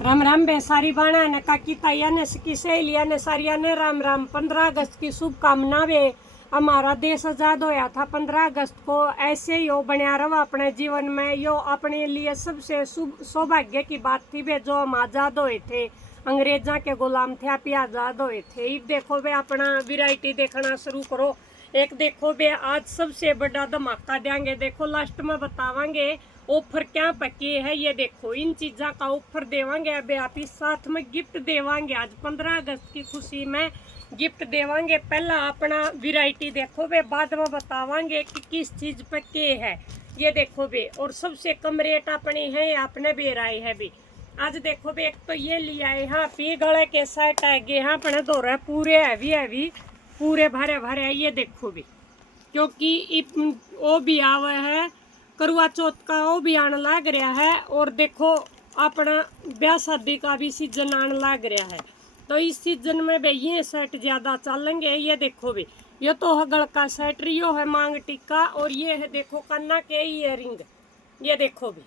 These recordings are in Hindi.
राम राम बेसारी बाणा ने काकी ताइया ने सकी सहेलिया ने सारिया ने राम राम। 15 अगस्त की शुभकामना वे। हमारा देश आज़ाद होया था 15 अगस्त को। ऐसे ही हो बनिया रहा अपने जीवन में। यो अपने लिए सबसे सौभाग्य की बात थी वे, जो हम आज़ाद हुए थे, अंग्रेजा के गुलाम थे, आप आज़ाद हुए थे। अब देखो वे अपना वैरायटी देखना शुरू करो। एक देखो बे आज सबसे बड़ा धमाका देंगे, देखो लास्ट में बतावांगे ऑफर क्या पके है। ये देखो इन चीज़ों का ऑफर देवांगे अबे आप, इस साथ में गिफ्ट देवांगे। आज 15 अगस्त की खुशी में गिफ्ट देवांगे। पहला अपना वैरायटी देखो बे, बाद में बतावांगे कि किस चीज़ पे के है। ये देखो बे, और सबसे कम रेट अपने है, आपने बेराए है बे। आज देखो बे, एक तो ये लिया है यहाँ पे गले के साइड आगे यहाँ अपने दो रहे पूरे हैवी पूरे भरे भरे। ये देखो भी, क्योंकि वो भी आवे है करवा चौथ का, वो भी आने लग रहा है। और देखो अपना ब्याह शादी का भी सीजन आने लग रहा है, तो इस सीजन में भी ये सेट ज़्यादा चलेंगे। ये देखो भी, ये तो है गल का सेट, रियो है मांग टिक्का, और ये है देखो कन्ना के ईयरिंग। ये देखो भी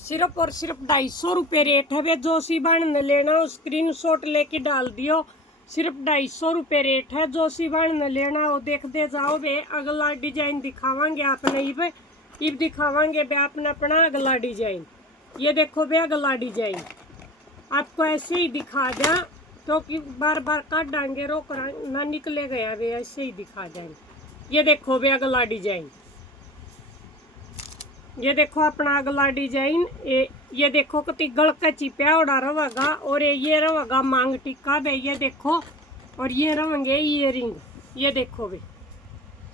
सिर्फ और सिर्फ 250 रुपये रेट है वे। जो सी बहन ने लेना हो स्क्रीन शॉट लेके डाल दियो, सिर्फ 250 रुपये रेट है। जो सी बहन ने लेना हो देखते जाओ वे। अगला डिजाइन दिखावांगे आपने, इब दिखावांगे बे आपने अपना अगला डिजाइन। ये देखो बे अगला डिजाइन आपको ऐसे ही दिखा जा, क्योंकि बार बार काट डांगे रोक ना निकले गया वे, ऐसे ही दिखा जाएंगे। ये देखो बे अगला डिजाइन, ये देखो अपना अगला डिजाइन। ये देखो कति गल का चिपिया उड़ा रहेगा, और ये रहेगा मांग टिक्का बे। ये देखो, और ये रहेंगे ईयरिंग। ये देखो बे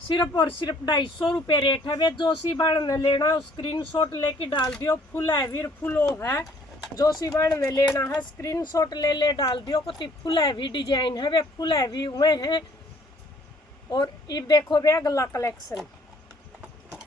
सिर्फ और सिर्फ 250 रुपये रेट है वे। जो सी बाण ने लेना स्क्रीन शॉट लेके डाल दियो। फुल हैवी फुल ओ है, जो सी बाण ने लेना है स्क्रीन शॉट ले डाल दियो। कति फुल हैवी डिजाइन है वे, फुल हैवी हुए हैं। और ये देखो वे अगला कलेक्शन,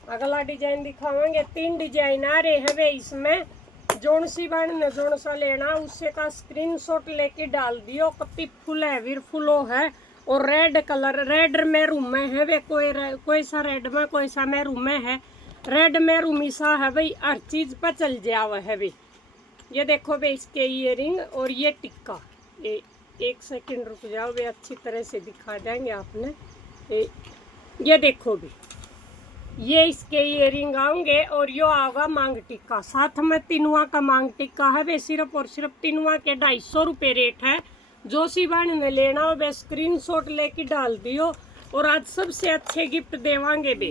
अगला डिजाइन दिखावांगे। 3 डिजाइन आ रहे हैं वे इसमें। जोन सी बहन ने जोन सा लेना उससे का स्क्रीनशॉट लेके डाल दियो। कति फुल हैवी फुलो है, और रेड कलर, रेड मैरून में है वे। कोई सा रेड में, कोई सा मैरून में है। रेड मैरून सा है भाई, हर चीज पर चल जावा है भाई। ये देखो भाई इसके ईयरिंग और ये टिक्का। एक सेकंड रुक जाओ वे, अच्छी तरह से दिखा देंगे आपने। ये देखो भी, ये इसके ईयरिंग आएंगे, और यो आएगा मांग टिक्का। साथ में तिनुआ का मांग टिक्का है वे। सिर्फ और सिर्फ तिनुआ के 250 रुपये रेट है। जो सी बहन ने लेना हो वे स्क्रीन शॉट लेके डाल दियो। और आज सबसे अच्छे गिफ्ट देवांगे बे,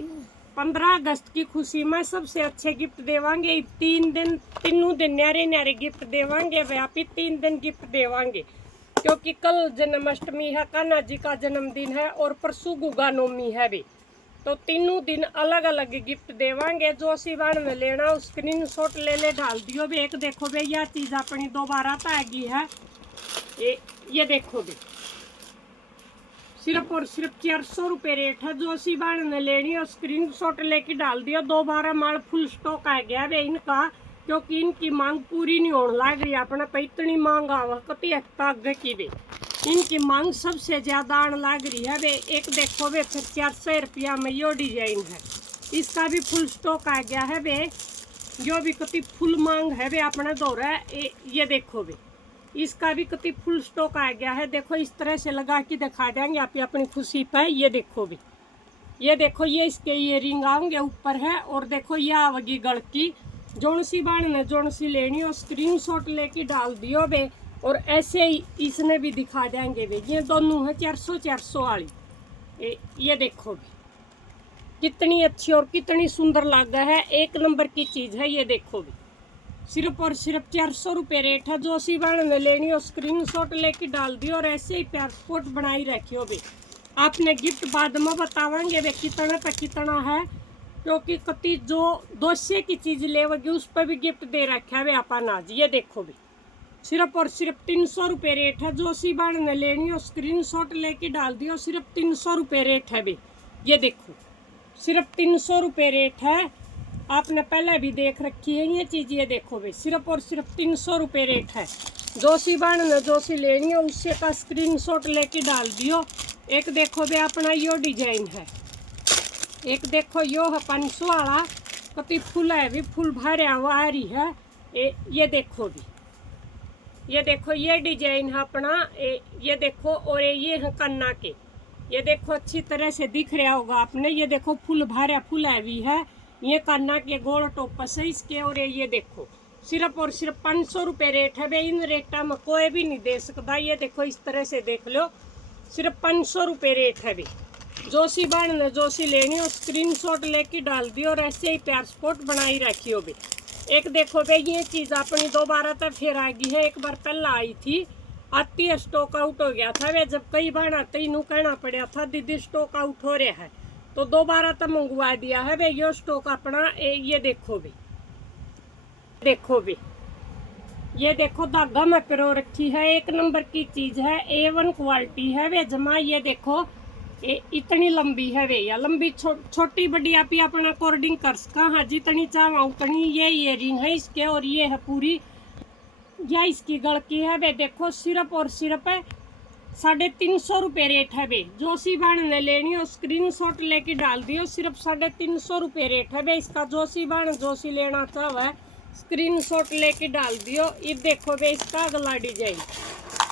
15 अगस्त की खुशी में सबसे अच्छे गिफ्ट देवांगे। 3 दिन, तीनों दिन न्यारे न्यारे गिफ्ट देवांगे वे। आप 3 दिन गिफ्ट देवांगे, क्योंकि कल जन्माष्टमी है, कान्हा जी का जन्मदिन है, और परसों गुगा नवमी है भी। तो तीनों दिन अलग अलग गिफ्ट देवांगे। जो सी बहन में लेना स्क्रीन शॉट ले डाल दियो भी। एक देखो बे यह चीज़ अपनी दोबारा तो आएगी है। ये देखो बे सिर्फ और सिर्फ 400 रुपये रेट है। जो सी बहन ने लेनी है स्क्रीन शॉट लेके डाल दियो। दोबारा माल फुल स्टॉक आ गया वे इनका, क्योंकि इनकी मांग पूरी नहीं होने लग रही। अपने पे इतनी मांग आवा कति हफ्ता आगे की वे, इनकी मांग सबसे ज़्यादा आने लग रही है वे। एक देखो वे फिर 400 रुपया में यो डिजाइन है, इसका भी फुल स्टॉक आ गया है वे। जो भी कति फुल मांग है वे अपने दौर है। ये देखो वे, इसका भी कति फुल स्टॉक आ गया है। देखो इस तरह से लगा के दिखा देंगे आप अपनी खुशी पे। ये देखो भी, ये देखो ये इसके ईयरिंग आएंगे ऊपर है, और देखो ये आवेगी गल की। जोन सी बहन ने जोन सी लेनी हो स्क्रीन शॉट लेके डाल दियो बे। और ऐसे ही इसने भी दिखा देंगे वे। ये दोनों है 400 वाली। ये देखो भी कितनी अच्छी और कितनी सुंदर लगा है, एक नंबर की चीज़ है। ये देखो भी सिर्फ और सिर्फ 400 रुपये रेट है। जो सी बहन ने लेनी हो स्क्रीन शॉट लेके डाल दियो, और ऐसे ही पासपोर्ट बनाई रखियो बे। आपने गिफ्ट बाद में बतावांगे वे कितना तक कितना है, क्योंकि कति जो 200 की चीज़ लेवगी उस पर भी गिफ्ट दे रखा है वे अपन आज। ये देखो भी सिर्फ और सिर्फ 300 रुपये रेट है। जो सी बहन ने लेनी हो स्क्रीन शॉट लेके डाल दियो, सिर्फ 300 रुपये रेट है बे। ये देखो सिर्फ 300 रुपये रेट है। आपने पहले भी देख रखी है ये चीज़। ये देखो बे सिर्फ और सिर्फ 300 रुपये रेट है। जो सी बहन ने जो सी लेनी हो उससे का स्क्रीन शॉट लेके डाल दियो। एक देखो बे अपना यो डिजाइन है, एक देखो यो है 500 वाला, कति फुल है भी फुल भरा हुआ आ रही है। ये देखो भी ये देखो ये डिजाइन है अपना, ये देखो, और ये है कन्ना के, ये देखो अच्छी तरह से दिख रहा होगा आपने। ये देखो फुल भारा फुल हैवी है, ये कन्ना के गोल टोपस है इसके। और ये देखो सिर्फ और सिर्फ 500 रुपये रेट है। भाई इन रेटा में कोई भी नहीं दे सकता। ये देखो इस तरह से देख लो, सिर्फ 500 रुपये रेट है। भाई जोशी बहन ने जोशी लेनी हो स्क्रीनशॉट लेके डाल दियो और ऐसे ही प्यार स्पॉट बनाई रखी हो। भाई एक देखो भाई ये चीज़ अपनी दोबारा तक फिर आ गई है। एक बार पहला आई थी, आती है स्टॉक आउट हो गया था। वे जब कई बार आते ही कहना पड़ा था दीदी स्टॉक आउट हो रहा है, तो दोबारा तक मंगवा दिया है। भाई ये स्टॉक अपना ये देखो भी, देखो भी, ये देखो धागा में पिरो रखी है, एक नंबर की चीज है, A1 क्वालिटी है। वे जमा ये देखो इतनी लंबी है। वे या लंबी छोटी बड़ी आप ही अपना अकॉर्डिंग कर सका। हाँ जितनी चाह उतनी। ये इयरिंग है इसके, और ये है पूरी, या इसकी गलकी है। वे देखो सिर्फ और सिर्फ 350 रुपये रेट है। वे जोशी बाण ने लेनी हो स्क्रीनशॉट लेके डाल दियो, सिर्फ 350 रुपये रेट है। वे इसका जोशी बाण जोशी लेना चाहे स्क्रीनशॉट लेके डाल दियो। ये देखो वे इसका अगला डिजाइन,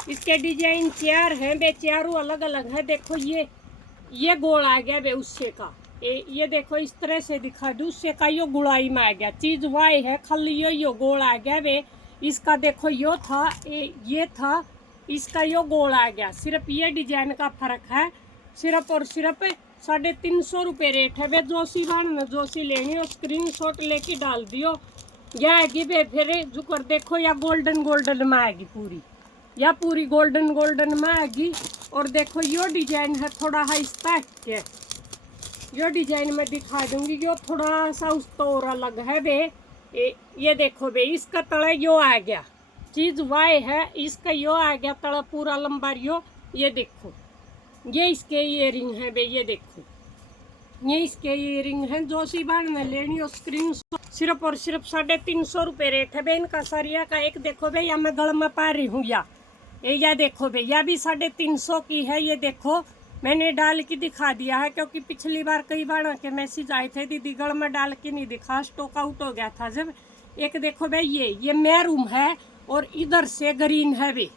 इसके डिजाइन 4 हैं। वे चारों अलग अलग है। देखो ये गोल आ गया वे उससे का, ये देखो इस तरह से दिखा दूँ, उससे का यो गुड़ाई में आ गया। चीज़ वाई है खाली यो गोल आ गया। वे इसका देखो यो था, ये था, इसका यो गोल आ गया। सिर्फ ये डिजाइन का फर्क है। सिर्फ और सिर्फ 350 रुपये रेट है। वे जोशी बाण ने जोशी लेनी हो स्क्रीनशॉट लेके डाल दियो। यह आएगी वे फिर जुकर देखो, या गोल्डन गोल्डन में आएगी पूरी, या पूरी गोल्डन गोल्डन में आएगी। और देखो यो डिजाइन है थोड़ा है इस टाइप के, यो डिजाइन में दिखा दूंगी। यो थोड़ा सा उस तो और अलग है। वे ये देखो वे इसका तड़ा यो आ गया, चीज़ वाई है, इसका यो आ गया तड़ा पूरा लंबा यो। ये देखो ये इसके इयरिंग है। वे ये देखो ये इसके इयरिंग है। जोशी बाण ने लेनी हो स्क्रीनशॉट, सिर्फ और सिर्फ 350 रुपये रेट है। भाई इनका सरिया का एक देखो भाई, या मैं गल में पा रही हूँ, या देखो भाई यह भी 350 की है। ये देखो मैंने डाल के दिखा दिया है, क्योंकि पिछली बार कई बार के मैसेज आए थे दीदी गल में डाल के नहीं दिखा, स्टॉक आउट हो गया था जब। एक देखो भाई ये मैरूम है, और इधर से ग्रीन है। वे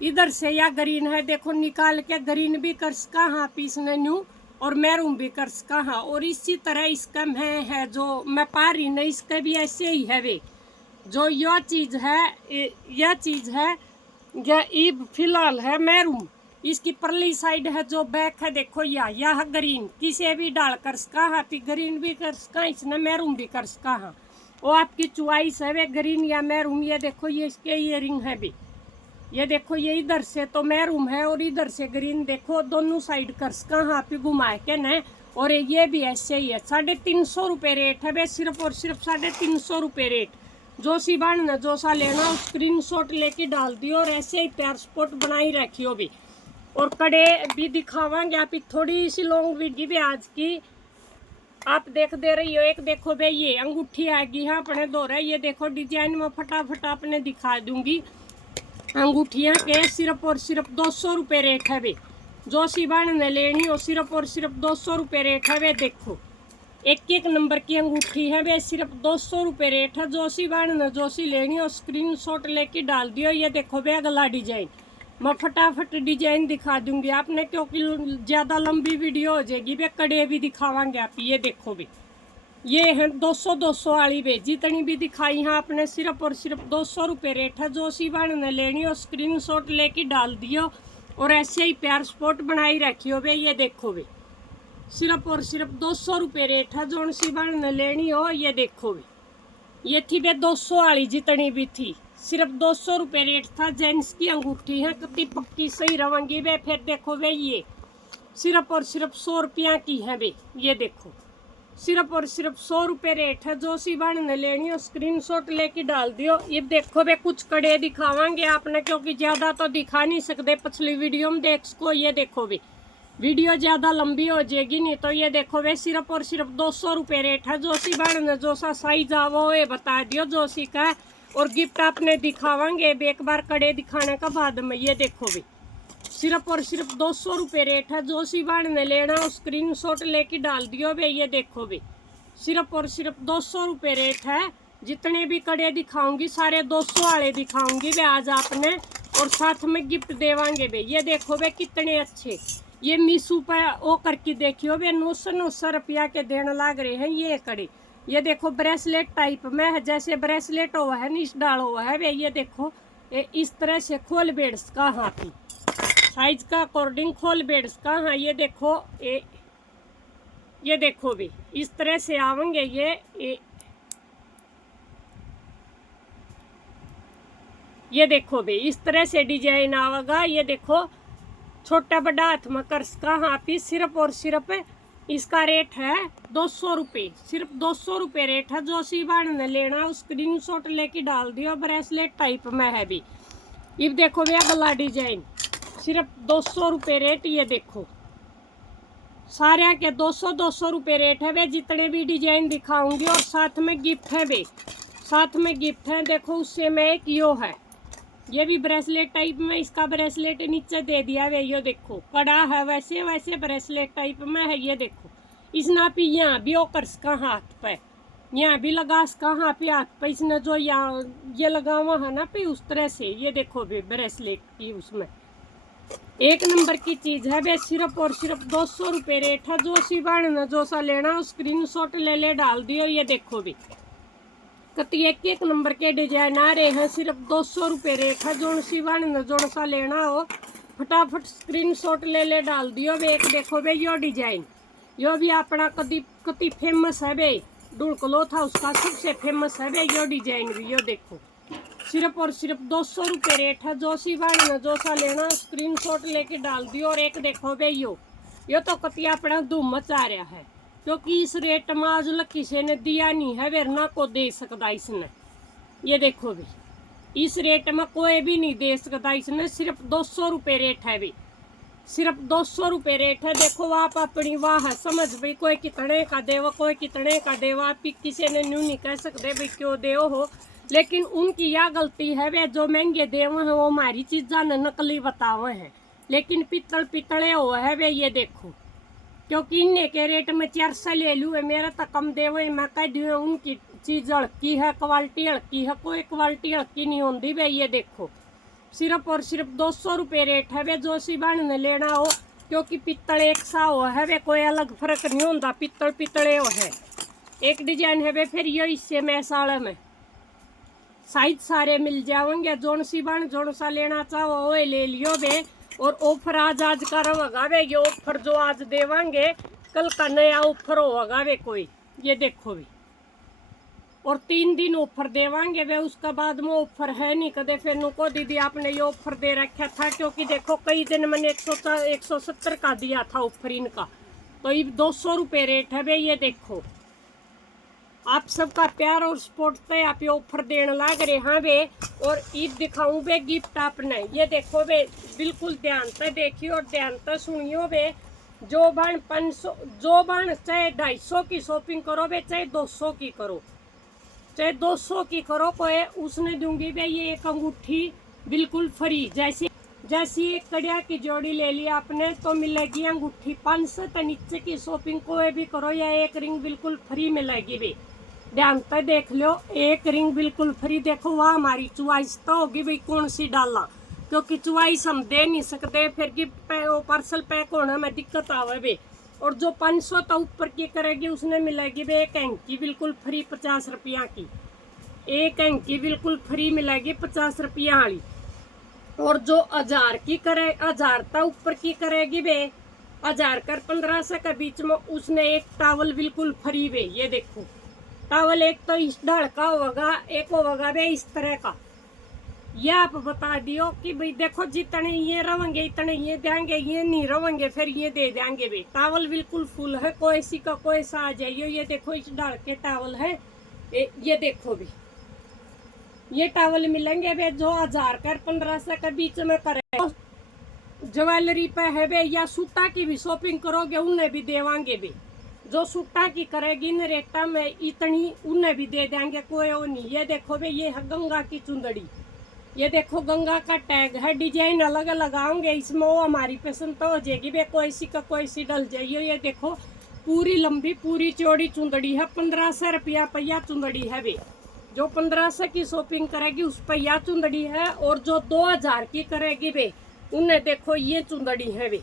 इधर से या ग्रीन है, देखो निकाल के ग्रीन भी कर सका हाँ पीस न्यू, और मैरूम भी कर सका हाँ। और इसी तरह इसका है जो मैं पा रही ना, इसका भी ऐसे ही है। वे जो यह चीज़ है, यह चीज़ है यह फिलहाल है मैरूम। इसकी परली साइड है जो बैक है, देखो यह ग्रीन, किसी भी डाल कर सका हाँ, फिर ग्रीन भी कर सका, इसने मैरूम भी कर सका हाँ। वो आपकी चॉइस है वे ग्रीन या मैरूम। ये देखो ये इसके इयरिंग है भी, ये देखो ये इधर से तो मैरूम है और इधर से ग्रीन, देखो दोनों साइड कर सका हाँ पे घुमा के न। और ये भी ऐसे ही है। 350 रुपये रेट है वे, सिर्फ और सिर्फ 350 रुपये रेट। जोशी बाण ने जो सा लेना स्क्रीनशॉट लेके डाल दियो, और ऐसे ही प्यार स्पॉट बनाई रखियो भी। और कड़े भी दिखावांगे आप, थोड़ी सी लॉन्ग वीडियो भी आज की आप देख दे रही हो। एक देखो भाई ये अंगूठी आएगी हाँ अपने दो रहा, ये देखो डिजाइन में फटाफट आपने दिखा दूंगी। अंगूठियाँ के सिर्फ और सिर्फ 200 रुपये रेट है वे। जोशी बाण ने लेनी हो सिर्फ और सिर्फ 200 रुपये रेट है वे। देखो एक एक नंबर की अंगूठी है वे, सिर्फ 200 रुपये रेट है। जोशी बाण ने जोशी लेनी हो स्क्रीनशॉट लेके डाल दियो। ये देखो वे अगला डिजाइन, मैं फटाफट डिजाइन दिखा दूंगी आपने, क्योंकि ज़्यादा लंबी वीडियो हो जाएगी। वे कड़े भी दिखावांगे आप। ये देखो भी ये है 200 वाली वे, जितनी भी दिखाई है आपने सिर्फ और सिर्फ 200 रुपये रेट है। जोशी बाण ने लेनी हो स्क्रीनशॉट लेके डाल दियो, और ऐसे ही प्यार स्पॉट बनाई रखियो वे। ये देखो वे सिर्फ और सिर्फ 200 रुपये रेट है। जोशी बाण ने लेनी हो ये देखो वे, ये थी वे 200 वाली जितनी भी थी, सिर्फ 200 रुपये रेट था। जेंट्स की अंगूठी है, कितनी पक्की सही रहेंगी वे। फिर देखो वे ये सिर्फ और सिर्फ 100 रुपया की है वे। ये देखो सिर्फ और सिर्फ 100 रुपये रेट है। जोशी बाण ने लेनी हो स्क्रीनशॉट लेके डाल दियो। ये देखो वे कुछ कड़े दिखावांगे आपने, क्योंकि ज़्यादा तो दिखा नहीं सकते, पिछली वीडियो में देख सको। ये देखो वे वीडियो ज़्यादा लंबी हो जाएगी नहीं, तो ये देखो वे सिर्फ और सिर्फ 200 रुपये रेट है। जोशी बाण ने जो सा साइज आवो ये बता दियो जोशी का, और गिफ्ट आपने दिखावांगे एक बार कड़े दिखाने का बाद में। ये देखो भी सिर्फ और सिर्फ 200 रुपये रेट है। जोशी बाण ने लेना स्क्रीनशॉट लेके डाल दियो बे। ये देखो भी सिर्फ और सिर्फ 200 रुपये रेट है। जितने भी कड़े दिखाऊंगी सारे 200 वाले दिखाऊंगी वे आज आपने, और साथ में गिफ्ट देवांगे वे। ये देखो वे कितने अच्छे, ये मीशो पर वो करके देखियो वे 900 रुपया के देने लग रहे हैं ये कड़े। ये देखो ब्रेसलेट टाइप में है, जैसे ब्रेसलेट हुआ है निश डाल हुआ है वे। ये देखो इस तरह से खोल बेड्स का हाथी साइज का अकॉर्डिंग खोल बेड्स का। हाँ ये देखो ये देखो भी इस तरह से आवेंगे ये देखो भी इस तरह से डिजाइन आवेगा। ये देखो छोटा बड़ा हाथ में कर्स का हाँ पीस सिर्फ और सिर्फ इसका रेट है 200 रुपये, सिर्फ 200 रुपये रेट है। जो सी बाण ने लेना उस स्क्रीनशॉट लेके डाल दियो। ब्रेसलेट टाइप में है भी। ये देखो भी अगला डिजाइन सिर्फ 200 रुपये रेट। ये देखो सारे के 200 रुपये रेट है वे। जितने भी डिजाइन दिखाऊंगी और साथ में गिफ्ट है वे, साथ में गिफ्ट है। देखो उससे में एक यो है, ये भी ब्रेसलेट टाइप में, इसका ब्रेसलेट नीचे दे दिया वे। ये देखो कड़ा है वैसे वैसे ब्रेसलेट टाइप में है। ये देखो इस नापी यहाँ भी ओकर्स का हाथ पे, यहाँ भी लगा इसका हाथ पे हाथ पे इसने जो यहाँ ये लगा हुआ है ना पे उस तरह से। ये देखो भी ब्रेसलेट की उसमें एक नंबर की चीज है वे। सिर्फ और सिर्फ 200 रुपये रेट है। जो सी बाण जो सा लेना स्क्रीनशॉट ले डाल दियो। ये देखो भी कति एक नंबर के डिजाइन आ रहे हैं। सिर्फ 200 रुपये रेट है। जो सी बाण जो सा लेना हो फटाफट स्क्रीनशॉट ले डाल दियो वे। एक देखो वे यो डिजाइन, यो भी अपना कति फेमस है वे। डुलकलो था उसका सबसे फेमस है वे यो डिजाइन भी। यो देखो सिर्फ और सिर्फ 200 रुपये रेट है। जो सी बाण जो सा लेना स्क्रीनशॉट लेके डाल दियो। और एक देखो बे यो तो कतिया अपना धूम मचा रहा है, क्योंकि इस रेट में आज तक किसी ने दिया नहीं है, वेरना को दे सकता इसने। ये देखो भी इस रेट में कोई भी नहीं दे सकता इसने। सिर्फ 200 रुपये रेट है भी, सिर्फ 200 रुपये रेट है। देखो आप अपनी वाह समझ भाई, कोई कितने का देवा कोई कितने का देवा। आप किसी ने न्यू नहीं कह सकते भाई क्यों दे हो, लेकिन उनकी यह गलती है वे जो महंगे देवे हैं वो हमारी चीज़ा ने नकली बतावे हैं, लेकिन पितले हो है वे। ये देखो क्योंकि इन्हें के रेट में 400 ले लूँ है, मेरा तो कम देवे मैं कह दूँ उनकी चीज़ हल्की है, क्वालिटी हल्की है। कोई क्वालिटी हल्की नहीं होती वे। ये देखो सिर्फ और सिर्फ 200 रुपये रेट है वे। जो सी बाण ने लेना हो, क्योंकि पित्तल एक सा हो है वे, कोई अलग फर्क नहीं होता, पित्तले हो है। एक डिजाइन है वे फिर ये इससे मैसाले में साइज सारे मिल जाएंगे। जोन सी बाण जोन सा लेना चाहो वो ले लियो वे। और ऑफर आज का रहेगा वे। ये ऑफर जो आज देवांगे कल का नया ऑफर होगा वे कोई। ये देखो भी और 3 दिन ऑफर देवांगे वे, उसका बाद में ऑफर है नहीं कदे। फिर नुको दीदी आपने ये ऑफर दे रखा था, क्योंकि देखो कई दिन मैंने 170 का दिया था ऑफर इनका, तो ये 200 रुपये रेट है वे। ये देखो आप सबका प्यार और सपोर्ट पे आप ये ऑफर देने लग रहे हैं वे। और ईद दिखाऊं वे गिफ्ट आपने। ये देखो वे बिल्कुल ध्यान से देखियो और ध्यान से सुनियो वे। जो बाण 500 जो बाण चाहे 250 की शॉपिंग करो वे, चाहे 200 की करो, चाहे 200 की करो, कोई उसने दूंगी वे ये एक अंगूठी बिल्कुल फ्री। जैसी एक कड़िया की जोड़ी ले ली आपने तो मिलेगी अंगूठी। 500 से नीचे की शॉपिंग कोई भी करो या एक रिंग बिल्कुल फ्री मिलेगी वे। ध्यान से देख लो, एक रिंग बिल्कुल फ्री। देखो वह हमारी चॉइस तो होगी भाई कौन सी डालना, क्योंकि चॉइस हम दे नहीं सकते, फिर गिफ्ट पार्सल पैक होने में दिक्कत आवे वे। और जो 500 तो ऊपर की करेगी उसने मिलेगी वे एक हैंकी बिल्कुल फ्री 50 रुपया की। एक हैंकी बिल्कुल फ्री मिलेगी 50 रुपया वाली। और जो 1000 की करे 1000 तक ऊपर की करेगी वे 1000 कर 1500 के बीच में उसने एक टावल बिल्कुल फ्री वे। ये देखो टावल एक तो इस ढाल का होगा, एक होगा वे इस तरह का। ये आप बता दियो कि भाई देखो जितने ये रहेंगे इतने ये देंगे, ये नहीं रहेंगे फिर ये दे देंगे वे। टावल बिल्कुल फुल है, कोई सी का कोई सा आ जाइए। ये देखो इस ढाल के टावल है। ये देखो भी ये टावल मिलेंगे वे जो 1000 कर 1500 के बीच में करे। ज्वेलरी पे है वे या सूटा की भी शॉपिंग करोगे उन्हें भी देवांगे वे। जो सूटा की करेगी इन रेटा में इतनी उन्हें भी दे देंगे, कोई वो नहीं। ये देखो भाई ये है गंगा की चुंदड़ी। ये देखो गंगा का टैग है, डिजाइन अलग लगाओगे इसमें वो हमारी पसंद तो हो जाएगी भाई, कोई सी का कोई सी डल जाइए। ये देखो पूरी लंबी पूरी चौड़ी चुंदड़ी है, 1500 रुपया पहिया चुंदड़ी है वे। जो 1500 की शॉपिंग करेगी उस पर यह चुंदड़ी है, और जो 2000 की करेगी वे उन्हें देखो ये चुंदड़ी है, वे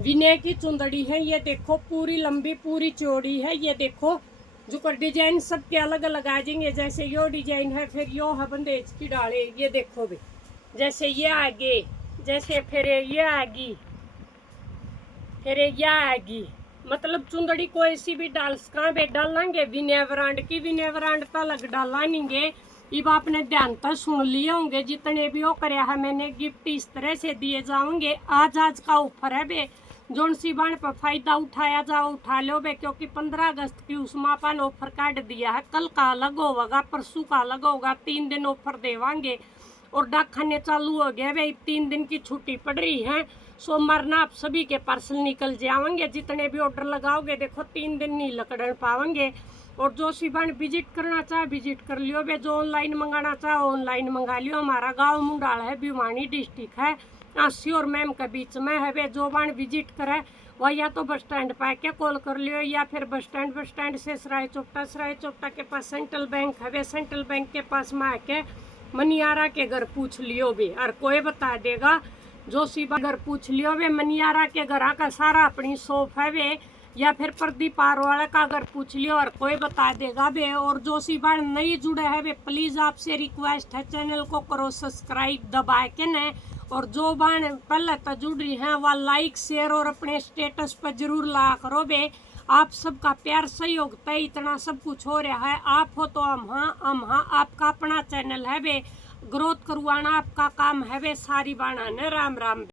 विनय की चुंदड़ी है। ये देखो पूरी लंबी पूरी चौड़ी है। ये देखो जो कर डिजाइन सबके अलग अलग आ जाएंगे। जैसे यो डिजाइन है, फिर यो है बंदेज की डाले। ये देखो वे जैसे ये आगे, जैसे फिर ये आगी, फिर ये आगी। मतलब चुंदड़ी को ऐसी भी डाल कहाँ पे डालेंगे, विनय ब्रांड की। विनय ब्रांड तो अलग डालेंगे। अब आपने ध्यान तो सुन लिए होंगे, जितने भी वो कराया है मैंने गिफ्ट इस तरह से दिए जाओगे। आज का ऑफर है बे, जोन सी बाण पर फायदा उठाया जाओ उठा लो बे, क्योंकि 15 अगस्त की उसमें अपन ऑफर काट दिया है। कल का अलग होगा, परसों का अलग होगा, 3 दिन ऑफर देवांगे। और डाकखाने चालू हो गए भाई, 3 दिन की छुट्टी पड़ रही है। सोमवार ना आप सभी के पार्सल निकल जाएंगे। जितने भी ऑर्डर लगाओगे देखो 3 दिन नहीं लकड़ पावेंगे। और जो सिबान विजिट करना चाहे विजिट कर लियो बे, जो ऑनलाइन मंगाना चाहे ऑनलाइन मंगा लियो। हमारा गांव मुंडाल है, भिवानी डिस्ट्रिक्ट है, आसी और मैम के बीच में है बे। जो बाण विजिट करे वह या तो बस स्टैंड पर आके कॉल कर लियो, या फिर बस स्टैंड से सराय चौपटा के पास सेंट्रल बैंक है बे, सेंट्रल बैंक के पास में आके मनियारा के घर पूछ लियो बे, और कोई बता देगा। जो सिबा घर पूछ लियो वे, मनियारा के घर का सारा अपनी शॉप है वे, या फिर प्रदीप पार वाले का अगर पूछ लियो और कोई बता देगा बे। और जो सिबा नहीं जुड़े है वे, प्लीज़ आपसे रिक्वेस्ट है चैनल को करो सब्सक्राइब दबा के न। और जो बाण पहले तो जुड़ रही हैं वह लाइक शेयर और अपने स्टेटस पर जरूर ला करो बे। आप सबका प्यार सहयोग तय इतना सब कुछ हो रहा है। आप हो तो हम हाँ आपका अपना चैनल है बे, ग्रोथ करवाना आपका काम है बे। सारी बाणा ने राम राम।